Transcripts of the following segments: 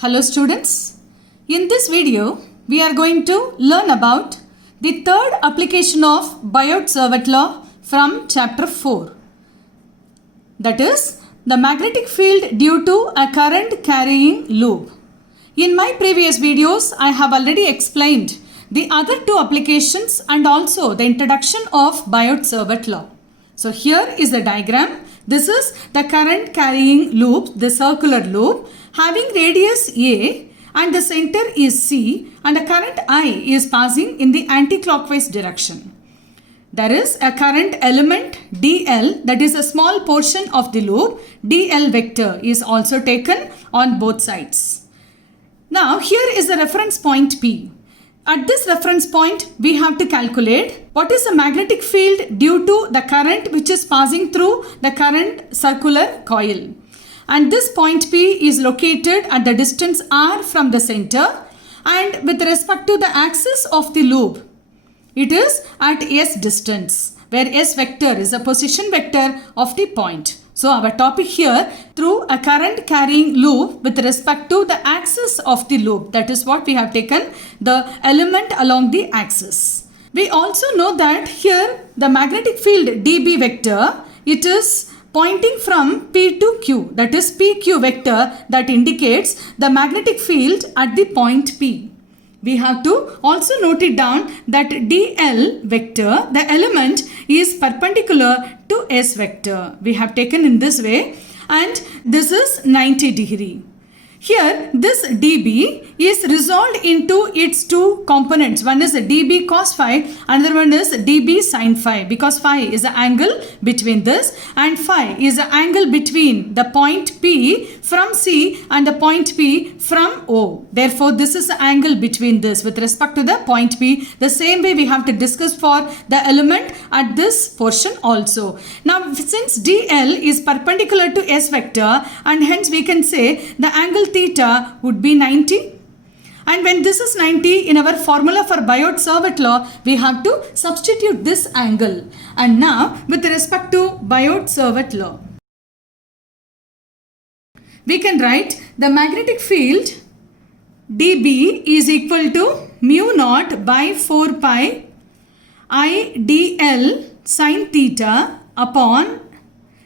Hello students, in this video we are going to learn about the third application of Biot-Savart law from chapter 4, that is the magnetic field due to a current carrying loop. In my previous videos I have already explained the other two applications and also the introduction of Biot-Savart law. So here is the diagram. This is the current carrying loop, the circular loop having radius A and the center is C and the current I is passing in the anti-clockwise direction. There is a current element dl, that is a small portion of the loop. Dl vector is also taken on both sides. Now here is the reference point P. At this reference point, we have to calculate what is the magnetic field due to the current which is passing through the current circular coil. And this point P is located at the distance r from the center and with respect to the axis of the loop, it is at s distance, where s vector is a position vector of the point. So our topic here, through a current carrying loop with respect to the axis of the loop, that is what we have taken, the element along the axis. We also know that here the magnetic field dB vector, it is pointing from P to Q, that is PQ vector that indicates the magnetic field at the point P. We have to also note it down that dl vector, the element is perpendicular to s vector. We have taken in this way and this is 90 degree. Here this dB is resolved into its two components. One is dB cos phi, another one is dB sin phi, because phi is the angle between this and phi is the angle between the point P from C and the point P from O. Therefore this is the angle between this with respect to the point P. The same way we have to discuss for the element at this portion also. Now since dl is perpendicular to s vector and hence we can say the angle theta would be 90. And when this is 90, in our formula for Biot-Savart law, we have to substitute this angle. And now with respect to Biot-Savart law, we can write the magnetic field dB is equal to mu naught by 4 pi I dl sin theta upon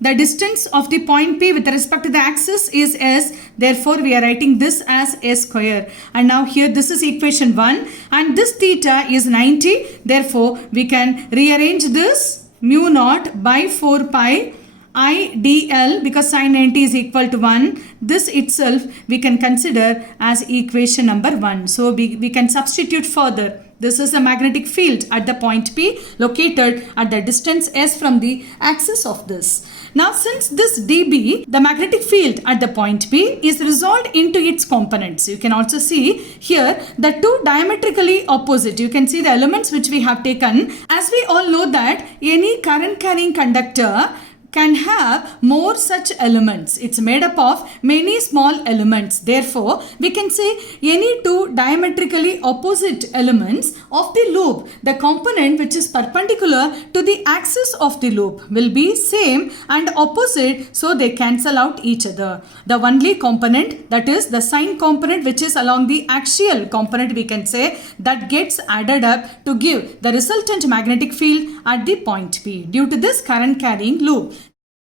the distance of the point P with respect to the axis is s. Therefore, we are writing this as s square. And now here this is equation 1 and this theta is 90. Therefore, we can rearrange this mu naught by 4 pi I dl, because sin 90 is equal to 1. This itself we can consider as equation number 1. So, we can substitute further. This is the magnetic field at the point P located at the distance s from the axis of this. Now since this dB, the magnetic field at the point P is resolved into its components. You can also see here the two diametrically opposite. You can see the elements which we have taken. As we all know that any current carrying conductor can have more such elements. It's made up of many small elements. Therefore, we can say any two diametrically opposite elements of the loop, the component which is perpendicular to the axis of the loop will be same and opposite, so they cancel out each other. The only component, that is the sine component which is along the axial component, we can say, that gets added up to give the resultant magnetic field at the point P due to this current carrying loop.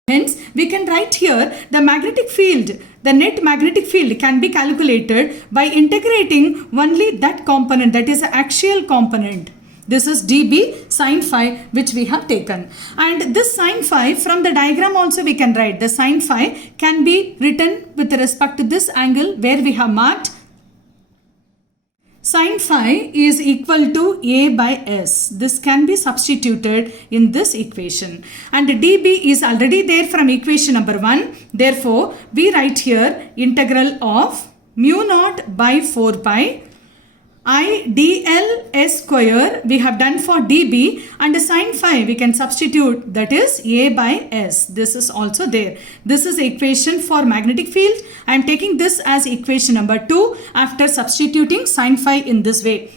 Hence, we can write here the magnetic field, the net magnetic field can be calculated by integrating only that component, that is the axial component. This is dB sin phi which we have taken. And this sin phi, from the diagram also we can write the sin phi can be written with respect to this angle where we have marked sin phi is equal to A by S. This can be substituted in this equation. And dB is already there from equation number 1. Therefore, we write here integral of mu naught by 4 pi I dl s square we have done for dB, and sin phi we can substitute, that is A by S. This is also there. This is equation for magnetic field. I am taking this as equation number 2 after substituting sin phi in this way.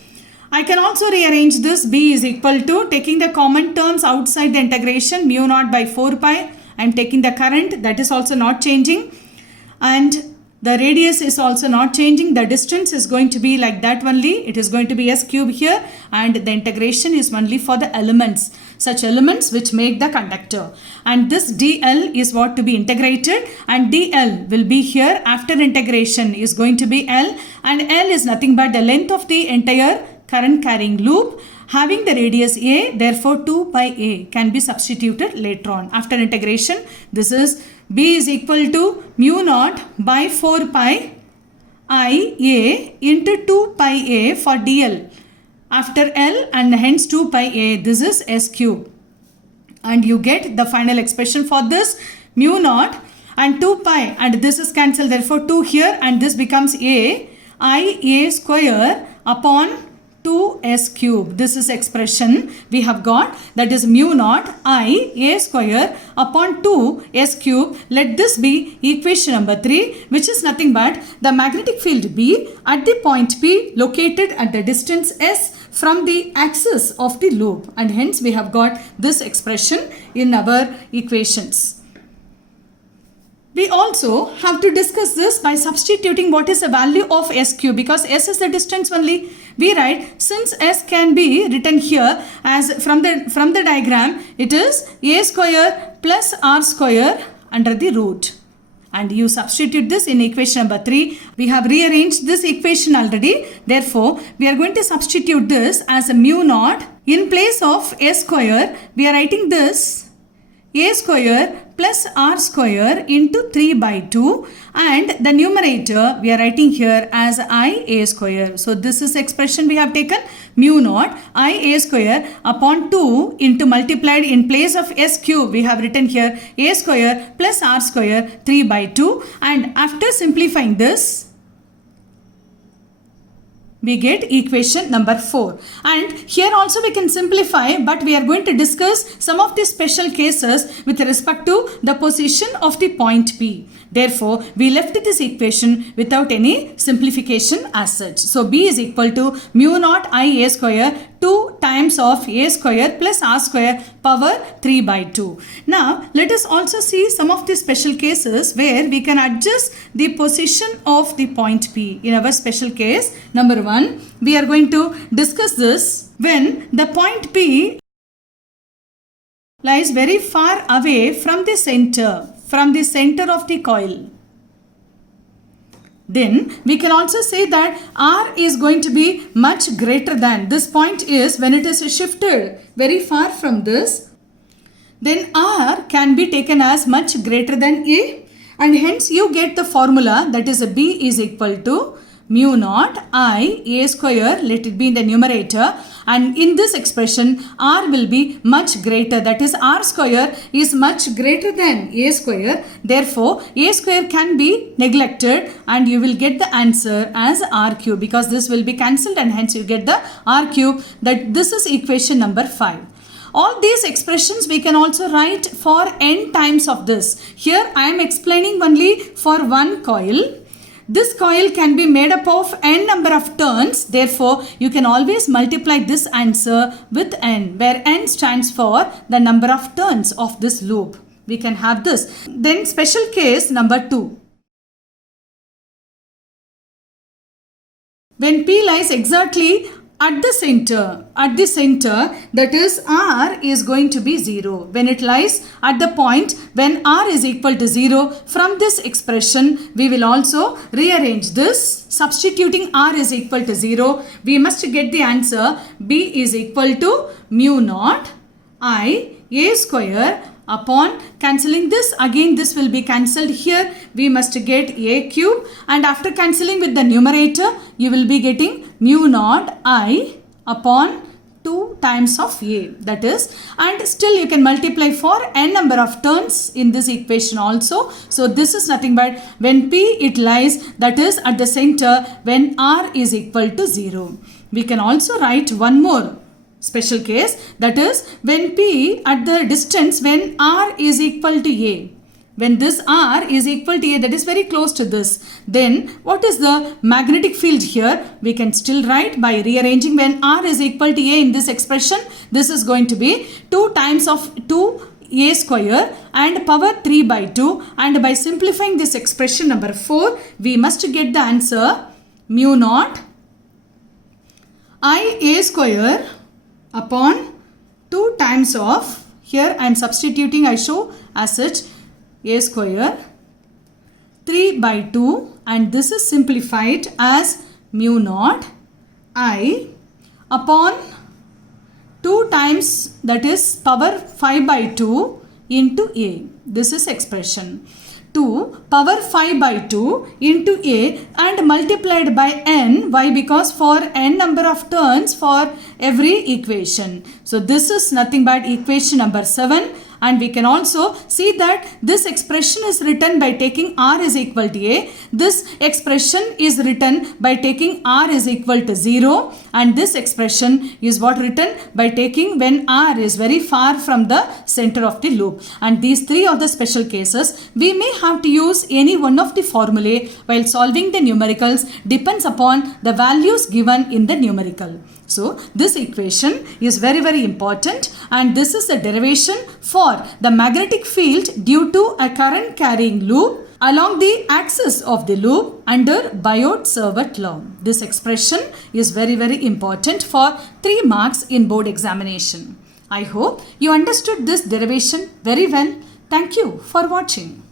I can also rearrange this. B is equal to, taking the common terms outside the integration, mu naught by 4 pi. I am taking the current, that is also not changing, and The radius is also not changing. The distance is going to be like that only. It is going to be s cube here, and the integration is only for the elements, such elements which make the conductor. And this dl is what to be integrated, and dl will be here after integration is going to be L, and L is nothing but the length of the entire current carrying loop having the radius a. Therefore 2 pi a can be substituted later on. After integration, this is B is equal to mu naught by 4 pi I a into 2 pi a for dl after L, and hence 2 pi a. This is s cube, and you get the final expression for this mu naught and 2 pi, and this is cancelled, therefore 2 here, and this becomes a I a square upon 2s cube. This is expression we have got, that is mu naught I a square upon 2s cube. Let this be equation number 3, which is nothing but the magnetic field B at the point P located at the distance s from the axis of the loop, and hence we have got this expression in our equations. We also have to discuss this by substituting what is the value of s cube, because s is the distance only. We write, since s can be written here as from the diagram, it is a square plus r square under the root. And you substitute this in equation number 3. We have rearranged this equation already. Therefore, we are going to substitute this as a mu naught. In place of s square, we are writing this a square plus r square into 3 by 2, and the numerator we are writing here as I a square. So this is expression we have taken, mu naught I a square upon 2 into multiplied in place of s cube we have written here a square plus r square 3 by 2, and after simplifying this we get equation number 4. And here also we can simplify, but we are going to discuss some of the special cases with respect to the position of the point P. Therefore, we left this equation without any simplification as such. So, B is equal to mu naught I a square 2 times of a square plus r square power 3 by 2. Now, let us also see some of the special cases where we can adjust the position of the point P. In our special case, number 1, we are going to discuss this when the point P lies very far away from the center of the coil. Then we can also say that R is going to be much greater than, this point is when it is shifted very far from this, then R can be taken as much greater than A, and hence you get the formula, that is B is equal to mu naught I a square, let it be in the numerator, and in this expression R will be much greater, that is R square is much greater than a square. Therefore, a square can be neglected and you will get the answer as R cube, because this will be cancelled and hence you get the R cube. That this is equation number 5. All these expressions we can also write for n times of this. Here I am explaining only for one coil. This coil can be made up of n number of turns. Therefore, you can always multiply this answer with n, where n stands for the number of turns of this loop. We can have this. Then special case number 2. When P lies exactly at the center, that is R is going to be 0. When it lies at the point when R is equal to 0, from this expression we will also rearrange this. Substituting R is equal to 0, we must get the answer B is equal to mu naught I a square upon, cancelling this, again this will be cancelled here, we must get a cube, and after cancelling with the numerator you will be getting mu naught I upon 2 times of a, that is, and still you can multiply for n number of turns in this equation also. So this is nothing but when P it lies, that is at the center when R is equal to 0. We can also write one more special case, that is when P at the distance when R is equal to A. When this R is equal to A, that is very close to this, then what is the magnetic field here? We can still write by rearranging when R is equal to A in this expression. This is going to be 2 times of 2 a square and power 3 by 2, and by simplifying this expression number 4, we must get the answer mu naught I a square upon 2 times of, here I am substituting, I show as such, a square 3 by 2, and this is simplified as mu naught I upon 2 times, that is power 5 by 2 into a. This is expression. 2 power 5 by 2 into a and multiplied by n. Why? Because for n number of turns for every equation. So this is nothing but equation number 7. And we can also see that this expression is written by taking r is equal to a. This expression is written by taking r is equal to 0. And this expression is what written by taking when r is very far from the center of the loop. And these 3 are the special cases. We may have to use any one of the formulae while solving the numericals, depends upon the values given in the numerical. So this equation is very important, and this is a derivation for the magnetic field due to a current carrying loop along the axis of the loop under Biot-Savart law. This expression is very important for 3 marks in board examination. I hope you understood this derivation very well. Thank you for watching.